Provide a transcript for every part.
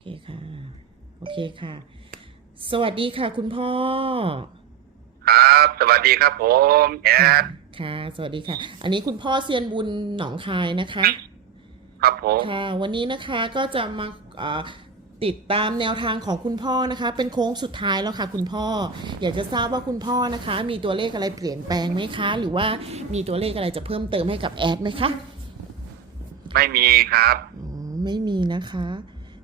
โอเคค่ะ โอเคค่ะ สวัสดีค่ะ คุณพ่อ ครับ สวัสดีครับผมแอดค่ะ สวัสดีค่ะ อันนี้คุณพ่อเซียนบุญหนองคายนะคะ ครับผมค่ะ วันนี้นะคะก็จะมาเอ่อติดตามแนวทางของคุณพ่อนะคะ เป็นโค้งสุดท้ายแล้วค่ะ คุณพ่อ อยากจะทราบว่าคุณพ่อนะคะ มีตัวเลขอะไรเปลี่ยนแปลงไหมคะ หรือว่ามีตัวเลขอะไรจะเพิ่มเติมให้กับแอดไหมคะ ไม่มีครับอ๋อไม่มีนะคะ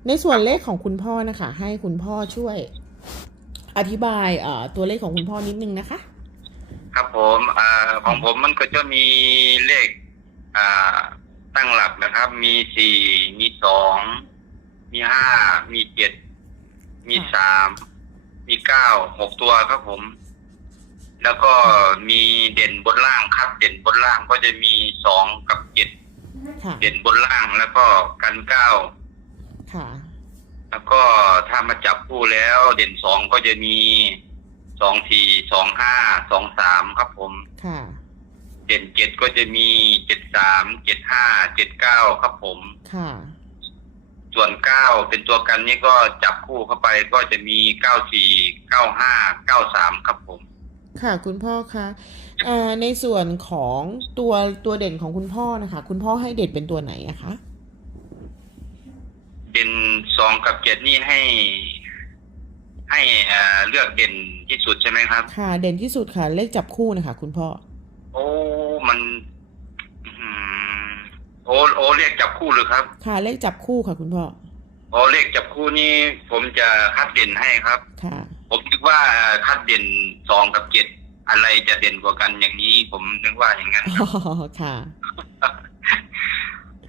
ในส่วนเลขของคุณพ่อนะคะ ให้คุณพ่อช่วย อธิบายเอ่อตัวเลขของคุณพ่อนิดนึงนะคะ ครับผมอ่าของผมมันก็จะมีเลข อ่า ตั้งหลักนะครับ มีสี่ มีสอง มีห้า มีเจ็ด มีสาม มีเก้า หกตัวครับผม แล้วก็มีเด่นบนล่างครับ เด่นบนล่างก็จะมีสองกับเจ็ด ค่ะ เด่นบนล่างแล้วก็กันเก้า ค่ะ แล้วก็ถ้ามาจับคู่แล้วเด่นสองก็จะมีสองสี่สองห้าสองสามครับผม ค่ะ เด่นเจ็ดก็จะมีเจ็ดสามเจ็ดห้าเจ็ดเก้าครับผม ค่ะ ส่วนเก้าเป็นตัวกันนี่ก็จับคู่เข้าไปก็จะมีเก้าสี่เก้าห้าเก้าสามครับผม ค่ะ คุณพ่อคะเอ่อในส่วนของตัวตัวเด่นของคุณพ่อนะคะ คุณพ่อให้เด่นเป็นตัวไหนอะคะ เด่นสองกับเจ็ดนี่ให้ ให้อ่าเลือกเด่นที่สุดใช่ไหมครับ ค่ะเด่นที่สุดค่ะ เลขจับคู่นะคะคุณพ่อ โอ้มันอืมโอ้โอ้เรียกจับคู่หรือครับค่ะเลขจับคู่ค่ะ คุณพ่อพอเลขจับคู่นี้ผมจะคัดเด่นให้ครับ ค่ะ ผมคิดว่าคัดเด่นสองกับเจ็ดอะไรจะเด่นกว่ากันอย่างนี้ ผมนึกว่าอย่างนั้นอ๋อ ค่ะ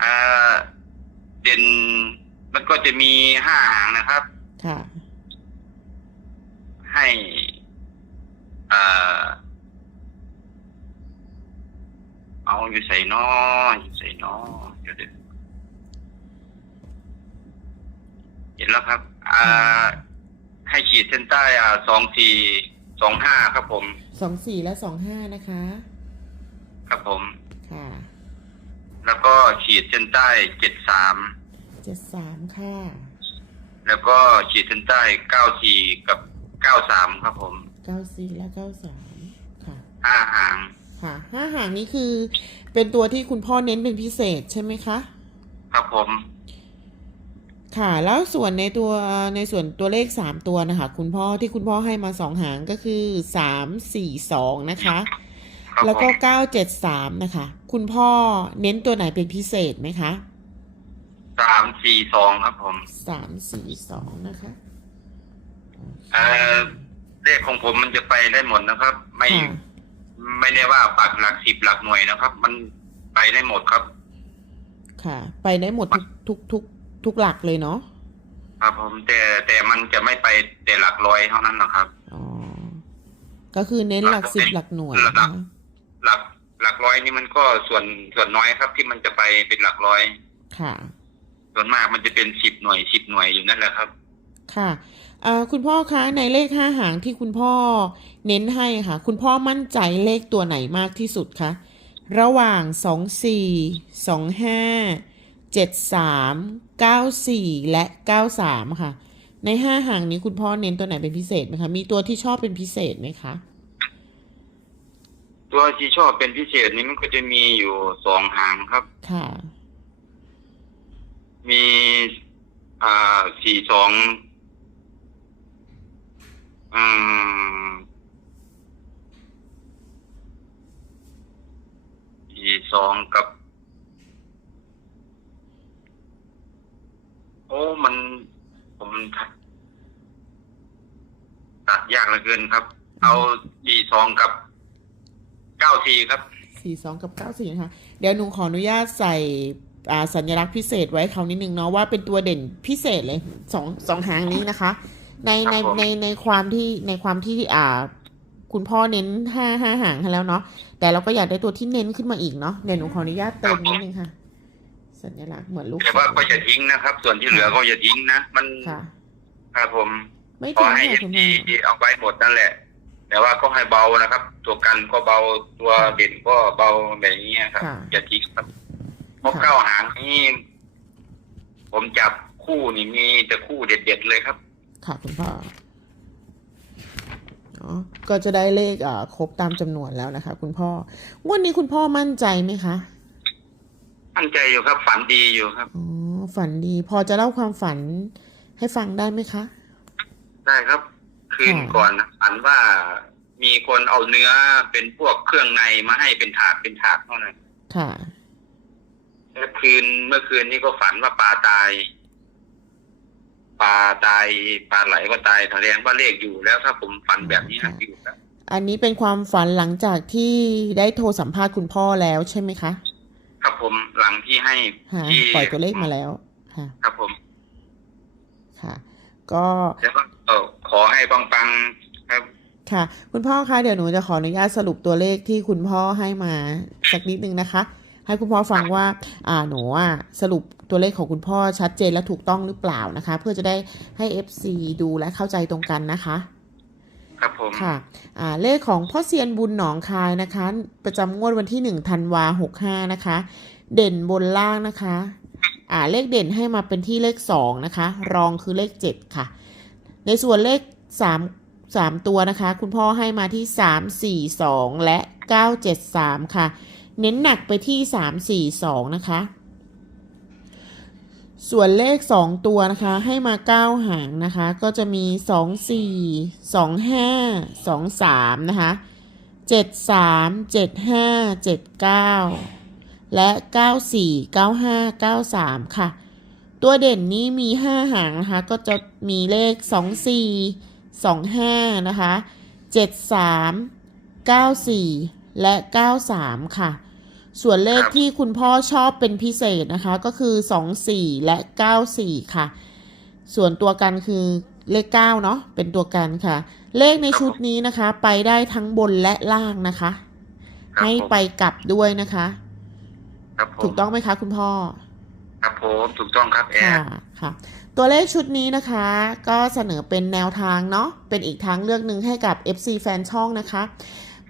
อ่าเด่น มันก็จะมีห้าหางนะครับ ค่ะ ให้อ่าเอาอยู่ใส่นออยู่ใส่นอเดี๋ยวเดี๋ยวเห็นแล้วครับ อ่า ให้ขีดเส้นใต้อ่าสองสี่สองห้าครับผม สองสี่และสองห้านะคะ ครับผม ค่ะ แล้วก็ขีดเส้นใต้เจ็ดสามเจ็ดสามค่ะ แล้วก็ขีดเส้นใต้เก้าสี่กับเก้าสามครับผมเก้าสี่และเก้าสามค่ะห้าหางค่ะห้าหางนี้คือเป็นตัวที่คุณพ่อเน้นเป็นพิเศษใช่ไหมคะ ครับผม ค่ะ แล้วส่วนในตัวในส่วนตัวเลขสามตัวนะคะ คุณพ่อที่คุณพ่อให้มาสองหางก็คือสามสี่สองนะคะครับแล้วผก็มเก้าเจ็ดสามนะคะ คุณพ่อเน้นตัวไหนเป็นพิเศษไหมคะ สามสี่สองครับผมสามสี่สองนะคะเอ่อเลขของผมมันจะไปได้หมดนะครับ ไม่ค่ะไม่ได้ว่าปักหลักสิบหลักหน่วยนะครับ มันไปได้หมดครับ ค่ะ ไปได้หมดทุกทุกทุกทุกหลักเลยเนาะครับผมแต่แต่มันจะไม่ไปแต่หลักร้อยเท่านั้นนะครับ อ๋อก็คือเน้นหลักสิบหลักหน่วยหลักนะคะหลักหลักร้อยนี่มันก็ส่วนส่วนน้อยครับ ที่มันจะไปเป็นหลักร้อย ค่ะ ส่วนมากมันจะเป็นสิบหน่วยสิบหน่วยอยู่นั่นแหละครับ ค่ะเอ่อคุณพ่อคะในเลขห้าหางที่คุณพ่อเน้นให้ค่ะ คุณพ่อมั่นใจเลขตัวไหนมากที่สุดคะระหว่างสองสี่สองห้าเจ็ดสามเก้าสี่และเก้าสามค่ะ ในห้าหางนี้คุณพ่อเน้นตัวไหนเป็นพิเศษไหมคะมีตัวที่ชอบเป็นพิเศษไหมคะตัวที่ชอบเป็นพิเศษนี้มันก็จะมีอยู่สองหางครับ ค่ะ มีอ่าสี่สองอืมสี่สองกับ โอ้มัน ผมตัดยากเหลือเกินครับ เอาสี่สองกับเก้าสี่ครับ สี่สองกับเก้าสี่นะคะ เดี๋ยวหนูขออนุญาตใส่ สัญลักษณ์พิเศษไว้เขานิดนึงเนาะว่าเป็นตัวเด่นพิเศษเลยสองสองหางนี้นะคะ ในในครับผมในในความที่ในความที่อ่า คุณพ่อเน้นห้าห้าหางให้แล้วเนาะแต่เราก็อยากได้ตัวที่เน้นขึ้นมาอีกเนาะเดี๋ยวหนูขออนุญาตเติมนิดนึงค่ะ สัญลักษณ์เหมือนลูกแต่ว่าก็อย่าทิ้งนะครับ ส่วนที่เหลือก็อย่าทิ้งนะมันค่ะครับผมไม่ขอทิ้งให้ค่ะคุณพ่ที่อเอาไว้หมดนั่นแหละ แต่ว่าก็ให้เบานะครับ ตัวกันก็เบาตัวเด่นก็เบาแบบนี้ครับค่ะอย่าทิ้งครับ เพราะค่ะเก้าหางนี่ผมจับคคู่นี่มีแต่คู่เด็ดๆเลยครับ ค่ะคุณพ่อเนาะก็จะได้เลขอ่าครบตามจำนวนแล้วนะคะ คุณพ่องวันนี้คุณพ่อมั่นใจไหมคะ ตั้งใจอยู่ครับ ฝันดีอยู่ครับ อ๋อ ฝันดี พอจะเล่าความฝันให้ฟังได้ไหมคะ ได้ครับ คืนค่ะก่อนนะฝันว่ามีคนเอาเนื้อเป็นพวกเครื่องในมาให้เป็นถาดเป็นถาดเท่านั้นค่ะ แล้วคืนเมื่อคืนนี้ก็ฝันว่าปลาตาย ปลาตายปลาไหลก็ตายแสดงว่าเลขอยู่แล้วถ้าผมฝันแบบนี้นะอยู่ครับอันนี้เป็นความฝันหลังจากที่ได้โทรสัมภาษณ์คุณพ่อแล้วใช่ไหมคะครับผมหลังที่ให้ค่ะที่ปล่อยตัวเลขมาแล้วค่ะครับผม ค่ะ ก็แล้วก็เอ่อขอให้ปังๆครับค่ะ คุณพ่อคะเดี๋ยวหนูจะขออนุญาตสรุปตัวเลขที่คุณพ่อให้มาสักนิดนึงนะคะ ให้คุณพ่อฟังว่าอ่าหนูอะสรุปตัวเลขของคุณพ่อชัดเจนและถูกต้องหรือเปล่านะคะ เพื่อจะได้ให้ FC ดูและเข้าใจตรงกันนะคะ ครับผมค่ะอ่าเลขของพ่อเซียนบุญหนองคายนะคะ ประจำงวดวันที่1ธันวา65นะคะ เด่นบนล่างนะคะ อ่าเลขเด่นให้มาเป็นที่เลข2นะคะ รองคือเลข7ค่ะ ในส่วนเลข3 3ตัวนะคะ คุณพ่อให้มาที่3 4 2และ9 7 3ค่ะ เน้นหนักไปที่ 3 4 2 นะคะ ส่วนเลข 2 ตัวนะคะ ให้มา 9 หางนะคะ ก็จะมี 2 4 2 5 2 3 นะคะ 7 3 7 5 7 9 และ 9 4 9 5 9 3 ค่ะ ตัวเด่นนี้มี 5 หางนะคะ ก็จะมีเลข 2 4 2 5 นะคะ 7 3 9 4 และ 9 3 ค่ะ ส่วนเลขครับที่คุณพ่อชอบเป็นพิเศษนะคะ ก็คือ 2 4 และ 9 4 ค่ะ ส่วนตัวกันคือเลข 9 เนาะเป็นตัวกันค่ะ เลขในชุดนี้นะคะ ไปได้ทั้งบนและล่างนะคะครับให้ผมไปกลับด้วยนะคะ ครับผมถูกต้องไหมคะ คุณพ่อ ครับผมถูกต้องครับแอค่ะร์ค่ะ ตัวเลขชุดนี้นะคะ ก็เสนอเป็นแนวทางเนาะเป็นอีกทางเลือกหนึ่งให้กับ FC แฟนช่องนะคะ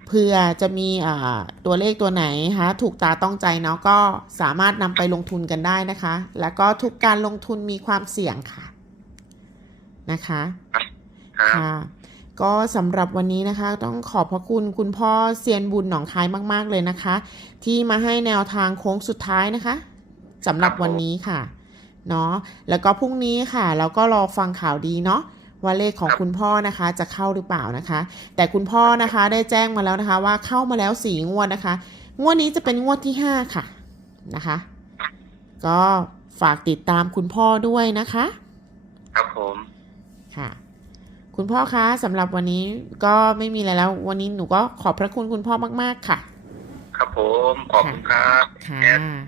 เพื่อจะมีอ่าตัวเลขตัวไหนคะถูกตาต้องใจเนาะก็สามารถนำไปลงทุนกันได้นะคะ แล้วก็ทุกการลงทุนมีความเสี่ยงค่ะนะคะครับค่ะก็สำหรับวันนี้นะคะ ต้องขอบพระคุณคุณพ่อเซียนบุญหนองคายมาก ๆ เลยนะคะ ที่มาให้แนวทางโค้งสุดท้ายนะคะสำหรับวันนี้ค่ะเนาะแล้วก็พรุ่งนี้ค่ะ เราก็รอฟังข่าวดีเนาะ ว่าเลขของคุณพ่อนะคะจะเข้าหรือเปล่านะคะ แต่คุณพ่อนะคะได้แจ้งมาแล้วนะคะ ว่าเข้ามาแล้วสี่งวดนะคะ งวดนี้จะเป็นงวดที่ห้าค่ะนะคะ ก็ฝากติดตามคุณพ่อด้วยนะคะ ครับผมค่ะคุณพ่อคะสำหรับวันนี้ก็ไม่มีอะไรแล้ว วันนี้หนูก็ขอบพระคุณคุณพ่อมาก ๆ ค่ะ ครับผม ขอบคุณครับค่ะแอร์